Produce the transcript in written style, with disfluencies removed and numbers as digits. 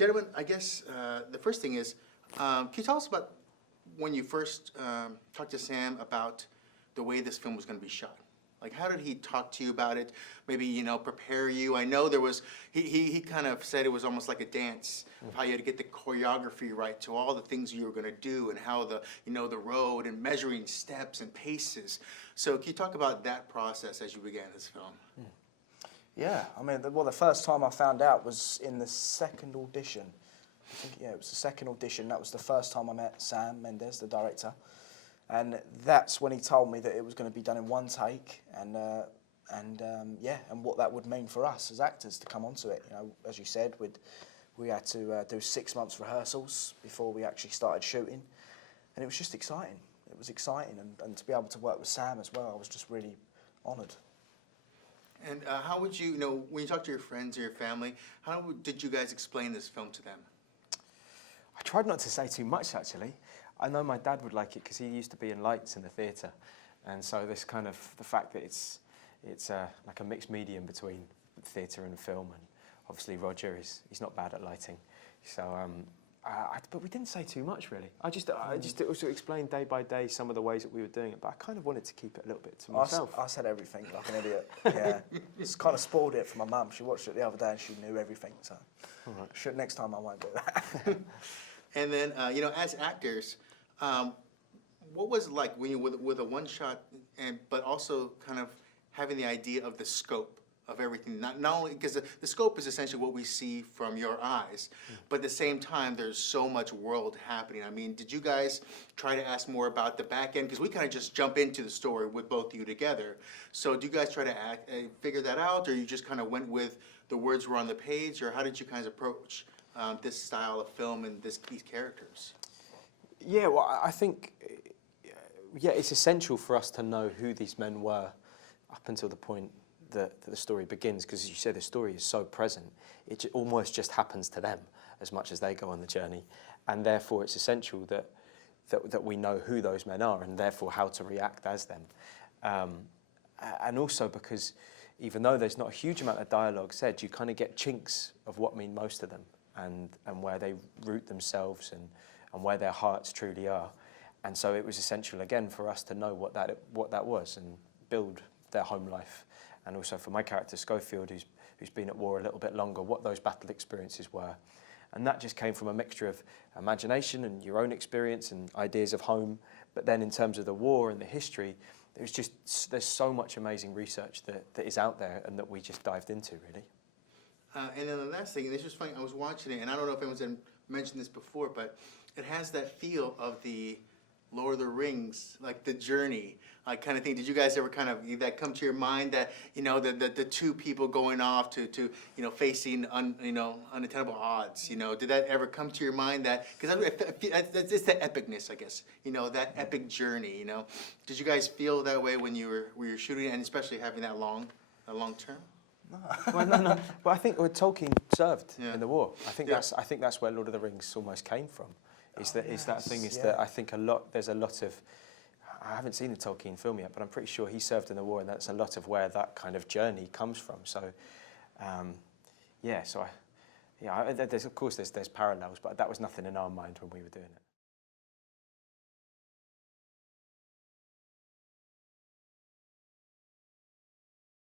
Gentlemen, I guess the first thing is, can you tell us about when you first talked to Sam about the way this film was going to be shot? Like, how did he talk to you about it? Maybe, you know, prepare you? I know there was, he kind of said it was almost like a dance, of how you had to get the choreography right to all the things you were going to do and how the, you know, the road and measuring steps and paces. So can you talk about that process as you began this film? Yeah, I mean, well, the first time I found out was in the second audition. I think, yeah, it was the second audition. That was the first time I met Sam Mendes, the director. And that's when he told me that it was going to be done in one take, and what that would mean for us as actors to come onto it. You know, as you said, we had to do 6 months rehearsals before we actually started shooting, and it was just exciting. It was exciting, and to be able to work with Sam as well, I was just really honoured. And how would you, you know, when you talk to your friends or your family, did you guys explain this film to them? I tried not to say too much, actually. I know my dad would like it because he used to be in lights in the theatre, and so this kind of, the fact that it's like a mixed medium between theatre and film, and obviously Roger he's not bad at lighting, so but we didn't say too much really. I just also explained day by day some of the ways that we were doing it, but I kind of wanted to keep it a little bit to myself. I said everything like an idiot. Yeah, it's kind of spoiled it for my mum. She watched it the other day and she knew everything. So next time I won't do that. And then you know, as actors, what was it like when you with a one shot, but also kind of having the idea of the scope of everything, not only because the scope is essentially what we see from your eyes, but at the same time there's so much world happening. I mean, did you guys try to ask more about the back end, because we kind of just jump into the story with both of you together, so do you guys try to figure that out, or you just kind of went with the words were on the page, or how did you guys approach this style of film and these characters? Yeah, well, I think, yeah, it's essential for us to know who these men were up until the point that the story begins, because as you said, the story is so present, it almost just happens to them as much as they go on the journey, and therefore it's essential that we know who those men are and therefore how to react as them. And also because even though there's not a huge amount of dialogue said, you kind of get chinks of what mean most of them, and where they root themselves and where their hearts truly are. And so it was essential again for us to know what that was and build their home life. And also for my character Schofield, who's been at war a little bit longer, what those battle experiences were. And that just came from a mixture of imagination and your own experience and ideas of home. But then in terms of the war and the history, there's so much amazing research that is out there and that we just dived into, really. And then the last thing, and this was funny, I was watching it, and I don't know if anyone's mentioned this before, but it has that feel of the Lord of the Rings, like the journey, kind of thing. Did you guys ever kind of, did that come to your mind, that, you know, the two people going off to you know, facing unattainable odds, you know, did that ever come to your mind, that, because it's the epicness, I guess, you know, that epic journey, you know. Did you guys feel that way when you were shooting, and especially having that long term? No. Well, no. But I think Tolkien served in the war. I think that's where Lord of the Rings almost came from. That I think there's a lot of, I haven't seen the Tolkien film yet, but I'm pretty sure he served in the war, and that's a lot of where that kind of journey comes from. So, there's of course there's parallels, but that was nothing in our mind when we were doing it.